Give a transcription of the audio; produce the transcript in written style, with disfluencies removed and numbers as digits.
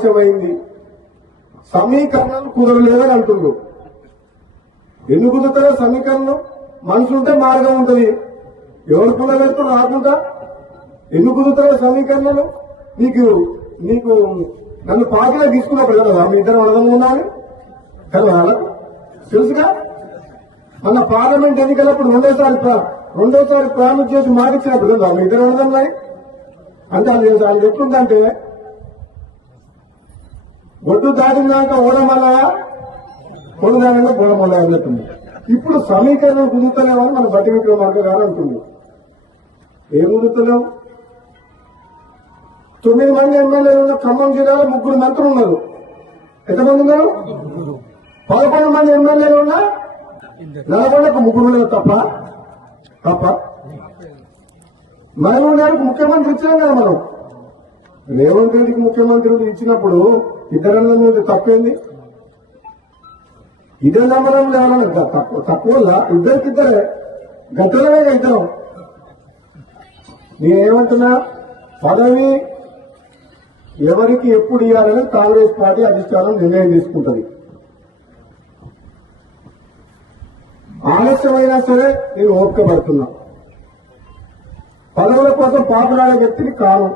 ఆలస్యమైంది, సమీకరణాలు కుదరలేదని అంటున్నారు. ఎందుకు కుదురుతారో సమీకరణం? మనసుంటే మార్గం ఉంటుంది. ఎవరు కుదరలేదు రాకుండా ఎందుకు కుదురుతారో సమీకరణలు? నీకు నీకు నన్ను పార్టీలో తీసుకున్నప్పుడు కదా మీ ఇద్దరు అర్థం ఉండాలి కదా, వాళ్ళకు తెలుసుగా. మన పార్లమెంట్ ఎన్నికలప్పుడు రెండోసారి ప్రామిస్ చేసి మాటిచ్చినప్పుడు కదా మీ ఇద్దరు అర్థం అంటే అది ఎట్లుందంటే ఒడ్డు దాటినాక ఓడమల్ల కొడు దానిగా బోడమల్ల అన్నట్టుంది. ఇప్పుడు సమీకరణం కుదురుతలేమని మన బట్టి విక్రమార్క గారు అంటుంది. ఏం కుదురుతలేవు? 9 మంది ఎమ్మెల్యేలు ఉన్న ఖమ్మం జిల్లాలో 3 మంత్రులు ఉన్నారు. ఎంతమంది ఉన్నారు? 11 మంది ఎమ్మెల్యేలు ఉన్నా నల్గొండకు 3 ఉన్నారు తప్ప మహబూబ్ గారికి ముఖ్యమంత్రి ఇచ్చాం కదా మనం. రేవంత్ రెడ్డికి ముఖ్యమంత్రి ఇచ్చినప్పుడు ఇద్దరన్న మీద తప్పేంది? ఇదే నమ్మడం లేవాలని తక్కువ ఇద్దరికిద్దరే గద్దలమే ఇద్దరం. నేనేమంటున్నా, పదవి ఎవరికి ఎప్పుడు ఇవ్వాలని కాంగ్రెస్ పార్టీ అధిష్టానం నిర్ణయం తీసుకుంటుంది. ఆలస్యమైనా సరే నేను ఓపిక పడుతున్నా. పదవుల కోసం పాపులాడే వ్యక్తిని కాను.